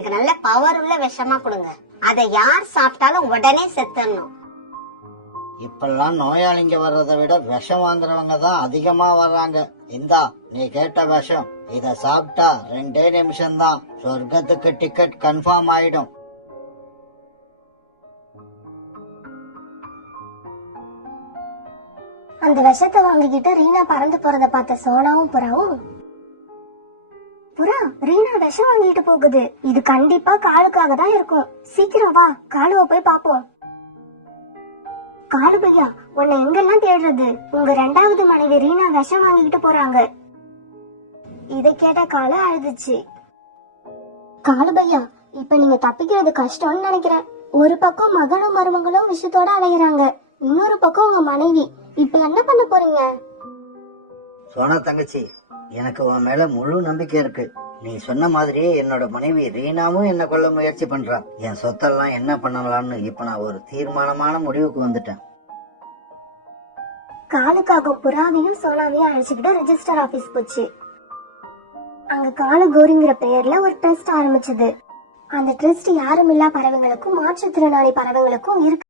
நல்ல பவர் உள்ள விஷமா கொடுங்க. அதை யார் சாப்பிட்டாலும் உடனே செத்துடணும். இப்பெல்லாம் நோயாளிங்க வர்றதை விட விஷம் வாங்குறவங்க தான் அதிகமா வர்றாங்க. இந்தா நீ கேட்ட விஷம், இத சாப்பிட்டா 2 நிமிஷம்தான் சொர்க்கத்துக்கு டிக்கெட் கன்ஃபார்ம் ஆயிடும். அந்த விஷத்தை வாங்கிக்கிட்டு ரீனா பறந்து போறத பார்த்த சோனாவும் புறாவும், புறா ரீனா விஷம் வாங்கிட்டு போகுது, இது கண்டிப்பா காலுக்காக தான் இருக்கும், சீக்கிரம் வா காலுவ போய் பாப்போம். காலு பையா, உன்னை எங்கெல்லாம் தேடுறது? உங்க 2வது மனைவி ரீனா விஷம் வாங்கிட்டு போறாங்க. இத கேட்ட காலு அழுதுச்சு. காலு பையா, இப்ப நீங்க தப்பிக்கிறது கஷ்டம்னு நினைக்கிறேன். ஒரு பக்கம் மகனும் மருமகளும் விஷத்தோட அலைகிறாங்க, இன்னொரு பக்கம் உங்க மனைவி. இப்ப என்ன பண்ண போறீங்க? சோனா தங்கச்சி, எனக்கு உன் மேல முழு நம்பிக்கை இருக்கு. நீ சொன்ன மாதிரியே என்னோட மனைவி ரீனாவும் என்ன கொல்ல முயற்சி பண்றா. என் சொத்தெல்லாம் என்ன பண்ணலாம்னு இப்ப நான் ஒரு தீர்மானமான முடிவுக்கு வந்துட்டேன். காலுக்காக புறாவையும் சோனாவையும் அழைச்சுக்கிட்டு ரெஜிஸ்டர் ஆபீஸ் போச்சு. அங்க காலு கோரிங்கிற பெயர்ல ஒரு ட்ரஸ்ட் ஆரம்பிச்சது. அந்த ட்ரஸ்ட் யாரும் இல்லா பறவைங்களுக்கும் மாற்றுத்திறனாளி பறவைங்களுக்கும் இருக்கு.